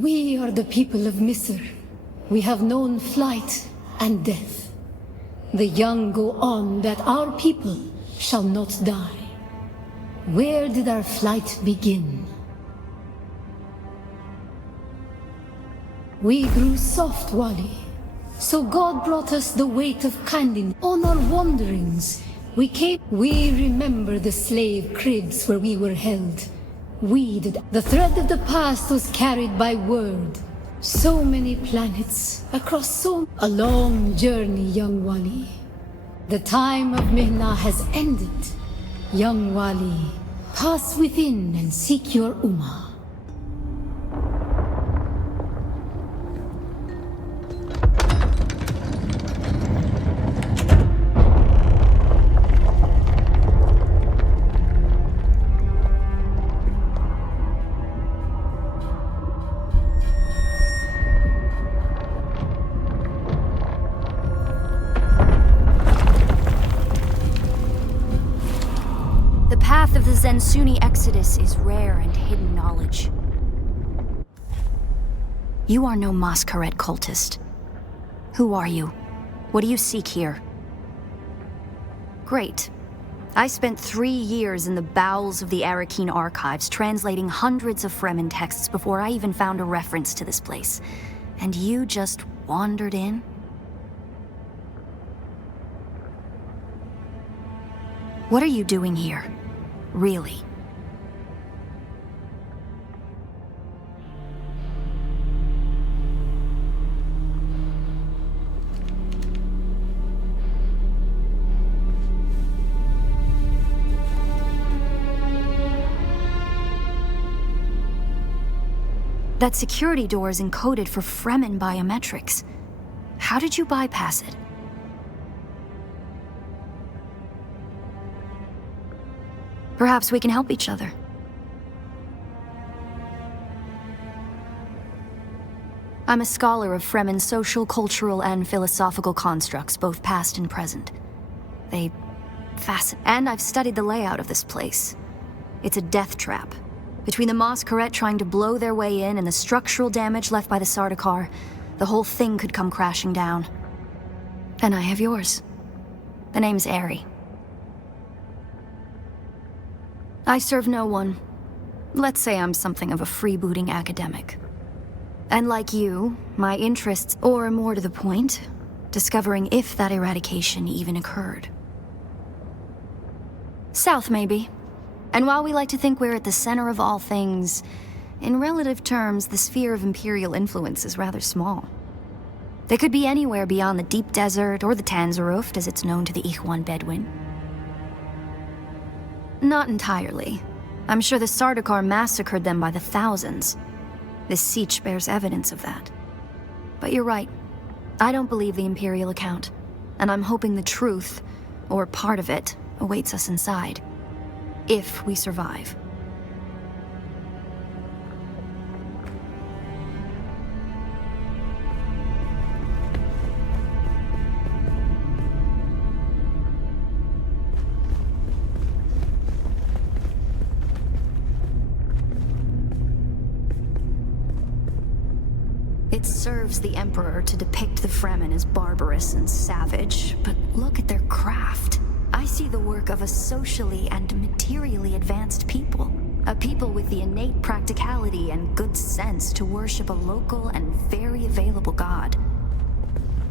We are the people of Misr. We have known flight and death. The young go on that our people shall not die. Where did our flight begin? We grew soft, Wali. So God brought us the weight of kindness. On our wanderings, we remember the slave cribs where we were held. The thread of the past was carried by word. So many planets, across a long journey, young Wali. The time of Mihna has ended. Young Wali, pass within and seek your Ummah. The path of the Zensuni Exodus is rare and hidden knowledge. You are no Masquerade cultist. Who are you? What do you seek here? Great. I spent 3 years in the bowels of the Arakeen archives translating hundreds of Fremen texts before I even found a reference to this place. And you just wandered in? What are you doing here? Really? That security door is encoded for Fremen biometrics. How did you bypass it? Perhaps we can help each other. I'm a scholar of Fremen social, cultural, and philosophical constructs, both past and present. They fascinate. And I've studied the layout of this place. It's a death trap. Between the Masquerade trying to blow their way in and the structural damage left by the Sardaukar, the whole thing could come crashing down. And I have yours. The name's Ari. I serve no one. Let's say I'm something of a freebooting academic. And like you, my interests, or more to the point, discovering if that eradication even occurred. South, maybe. And while we like to think we're at the center of all things, in relative terms, the sphere of Imperial influence is rather small. They could be anywhere beyond the deep desert or the Tanzaruft, as it's known to the Ikhwan Bedouin. Not entirely. I'm sure the Sardaukar massacred them by the thousands. This Sietch bears evidence of that. But you're right. I don't believe the Imperial account. And I'm hoping the truth, or part of it, awaits us inside. If we survive. It serves the Emperor to depict the Fremen as barbarous and savage, but look at their craft. I see the work of a socially and materially advanced people. A people with the innate practicality and good sense to worship a local and very available god.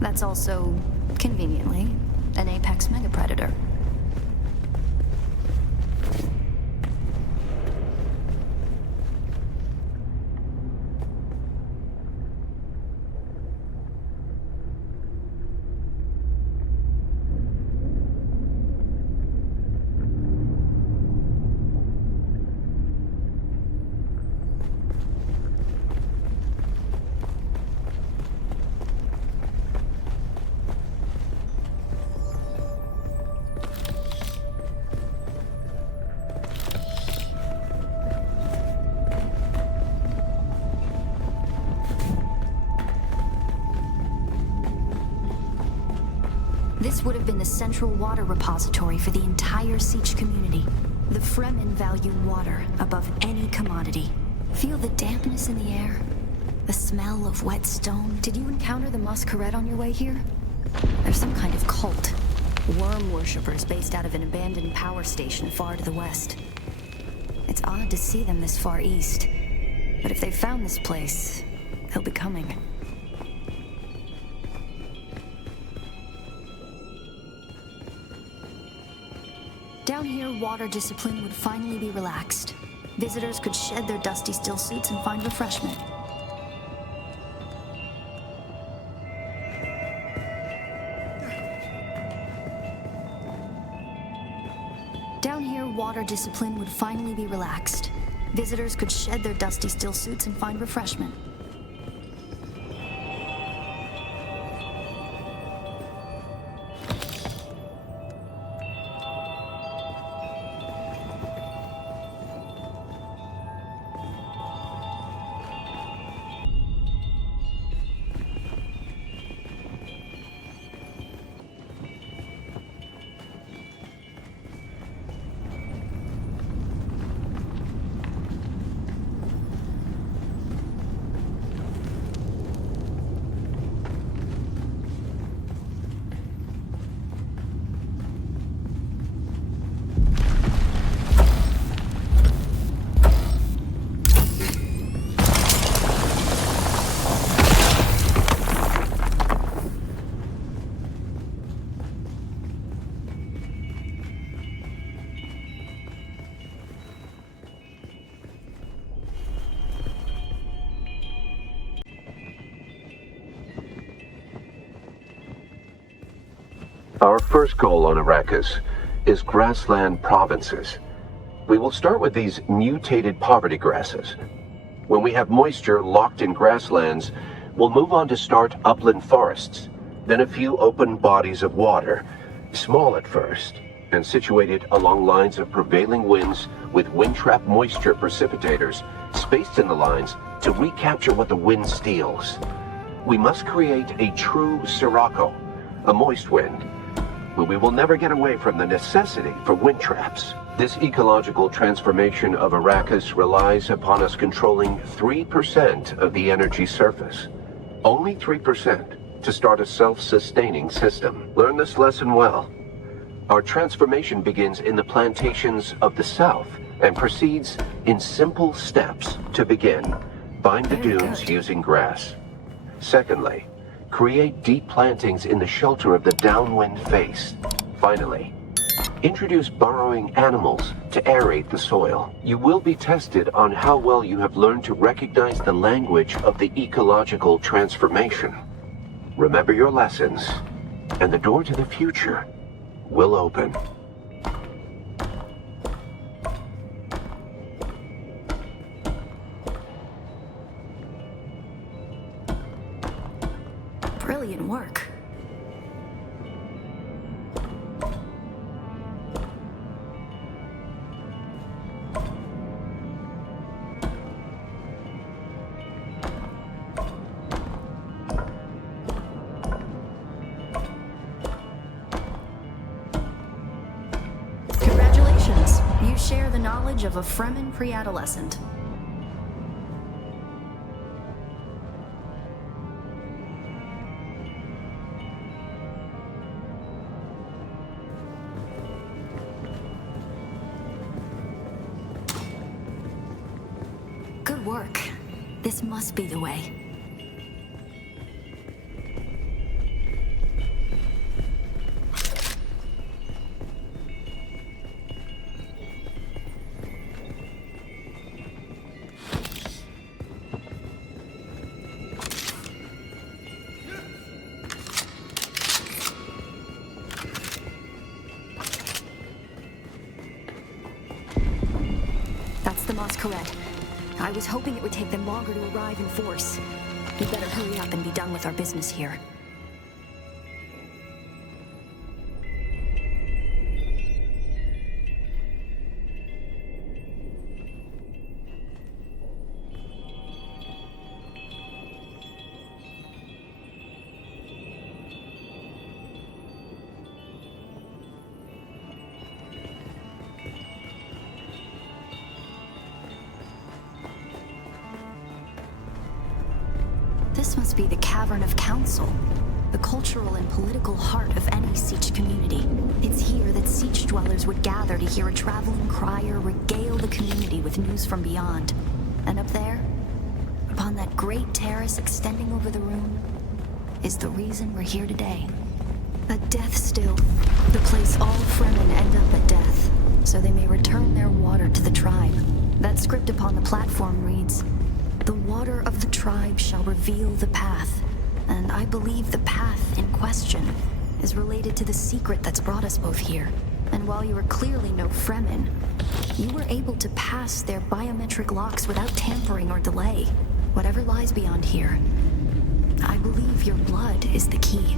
That's also, conveniently, an apex megapredator. This would have been the central water repository for the entire Sietch community. The Fremen value water above any commodity. Feel the dampness in the air? The smell of wet stone. Did you encounter the masquerade on your way here? There's some kind of cult. Worm worshippers based out of an abandoned power station far to the west. It's odd to see them this far east. But if they've found this place, they'll be coming. Down here, water discipline would finally be relaxed. Visitors could shed their dusty still suits and find refreshment. Down here, water discipline would finally be relaxed. Visitors could shed their dusty still suits and find refreshment. Our first goal on Arrakis is grassland provinces. We will start with these mutated poverty grasses. When we have moisture locked in grasslands, we'll move on to start upland forests, then a few open bodies of water, small at first, and situated along lines of prevailing winds with wind-trap moisture precipitators spaced in the lines to recapture what the wind steals. We must create a true sirocco, a moist wind, but we will never get away from the necessity for wind traps. This ecological transformation of Arrakis relies upon us controlling 3% of the energy surface. Only 3% to start a self-sustaining system. Learn this lesson well. Our transformation begins in the plantations of the south and proceeds in simple steps to begin. Bind the dunes using grass. Secondly, create deep plantings in the shelter of the downwind face. Finally, introduce burrowing animals to aerate the soil. You will be tested on how well you have learned to recognize the language of the ecological transformation. Remember your lessons, and the door to the future will open. Brilliant work. Congratulations. You share the knowledge of a Fremen pre-adolescent. Good work. This must be the way. That's the masquerade. I was hoping it would take them longer to arrive in force. We'd better hurry up and be done with our business here. This must be the Cavern of Council, the cultural and political heart of any Sietch community. It's here that Sietch dwellers would gather to hear a traveling crier regale the community with news from beyond. And up there, upon that great terrace extending over the room, is the reason we're here today. A death still, the place all Fremen end up at death, so they may return their water to the tribe. That script upon the platform reads, "The water of the tribe shall reveal the path." And I believe the path in question is related to the secret that's brought us both here. And while you are clearly no Fremen, you were able to pass their biometric locks without tampering or delay. Whatever lies beyond here, I believe your blood is the key.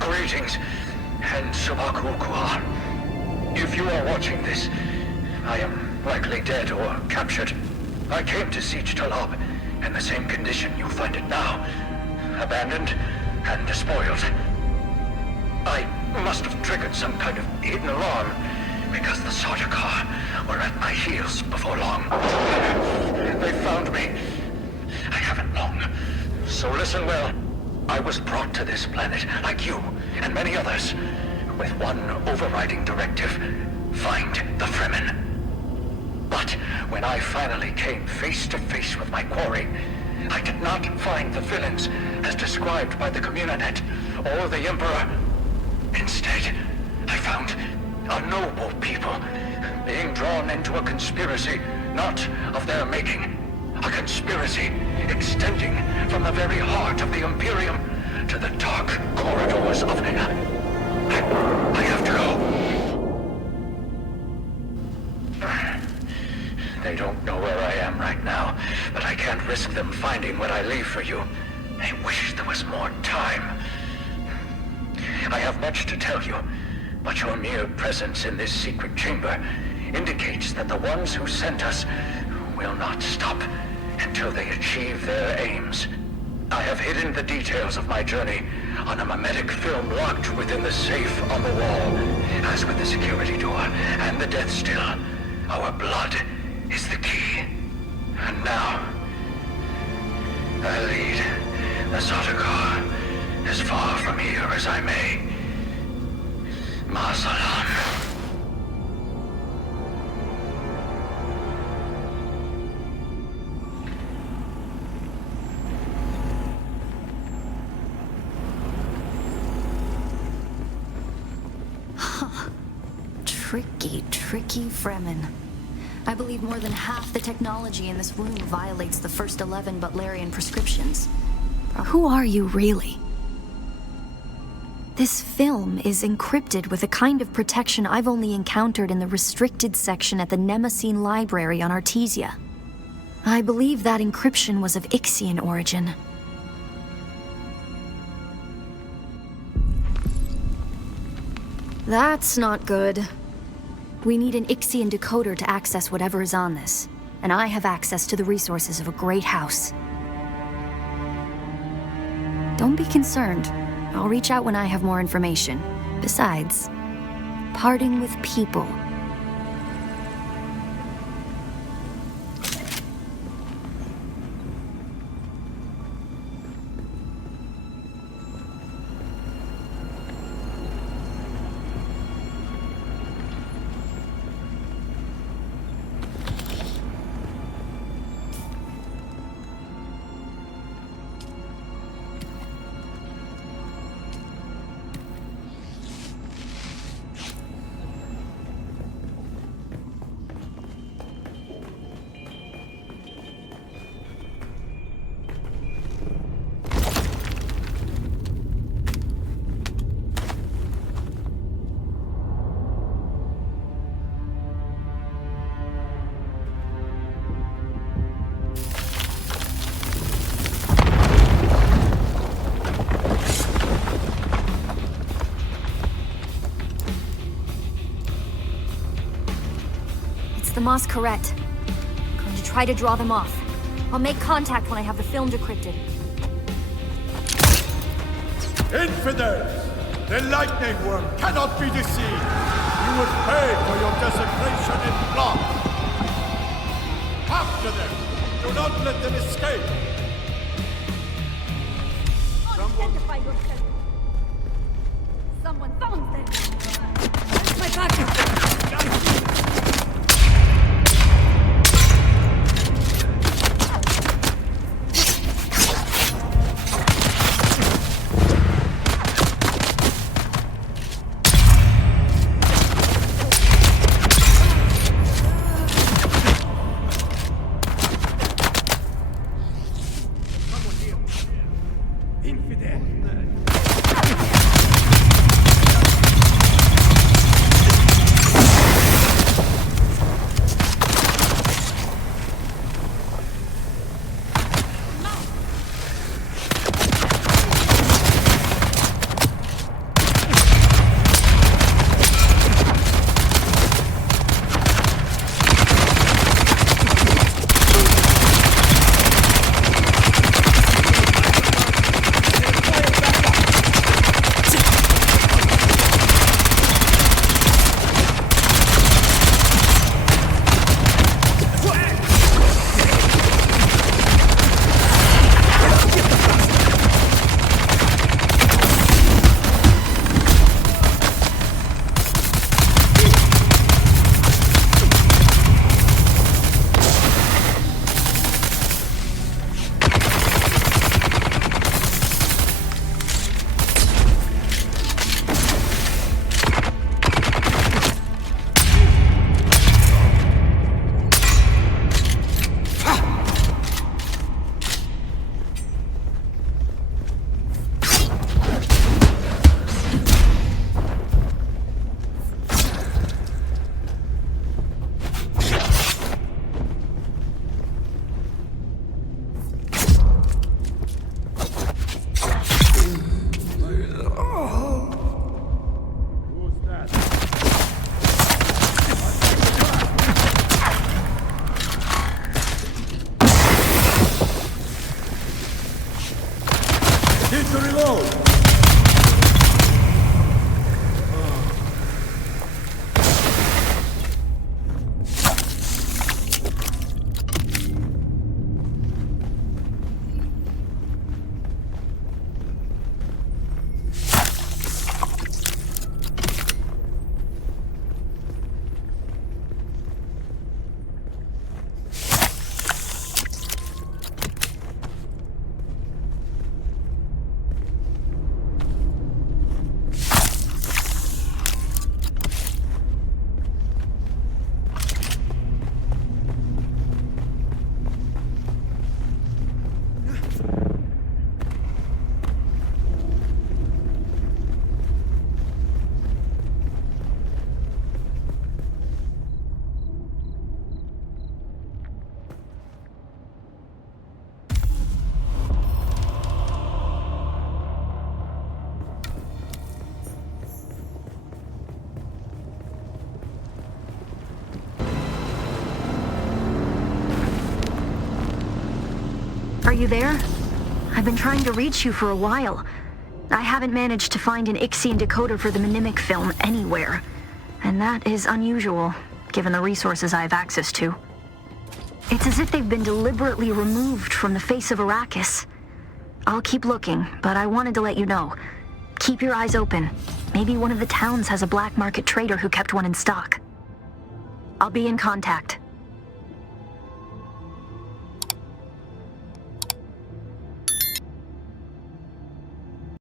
Greetings, and Aql. If you are watching this, I am likely dead or captured. I came to Sietch Ta'lab in the same condition you find it now. Abandoned and despoiled. I must have triggered some kind of hidden alarm, because the Sardaukar were at my heels before long. They found me. I haven't long. So listen well. I was brought to this planet, like you and many others, with one overriding directive: find the Fremen. But when I finally came face to face with my quarry, I did not find the villains as described by the Communinet or the Emperor. Instead, I found a noble people being drawn into a conspiracy not of their making, A conspiracy extending from the very heart of the Imperium to the dark corridors of... I have to go. They don't know where I am right now, but I can't risk them finding what I leave for you. I wish there was more time. I have much to tell you, but your mere presence in this secret chamber indicates that the ones who sent us will not stop until they achieve their aims. I have hidden the details of my journey on a mimetic film locked within the safe on the wall. As with the security door and the death still, our blood is the key. And now, I lead the Sardaukar as far from here as I may. Ma salam. Tricky Fremen. I believe more than half the technology in this room violates the first 11 Butlerian prescriptions. Who are you, really? This film is encrypted with a kind of protection I've only encountered in the restricted section at the Nemesine Library on Artesia. I believe that encryption was of Ixian origin. That's not good. We need an Ixian decoder to access whatever is on this, and I have access to the resources of a great house. Don't be concerned. I'll reach out when I have more information. Besides, parting with people. The Masquerette. I'm going to try to draw them off. I'll make contact when I have the film decrypted. Infidels! The lightning worm cannot be deceived! You will pay for your desecration in blood! After them! Do not let them escape! Identify yourself! Someone found them! That's my package! need to reload! Are you there? I've been trying to reach you for a while. I haven't managed to find an Ixian decoder for the Mnemic film anywhere. And that is unusual, given the resources I have access to. It's as if they've been deliberately removed from the face of Arrakis. I'll keep looking, but I wanted to let you know. Keep your eyes open. Maybe one of the towns has a black market trader who kept one in stock. I'll be in contact.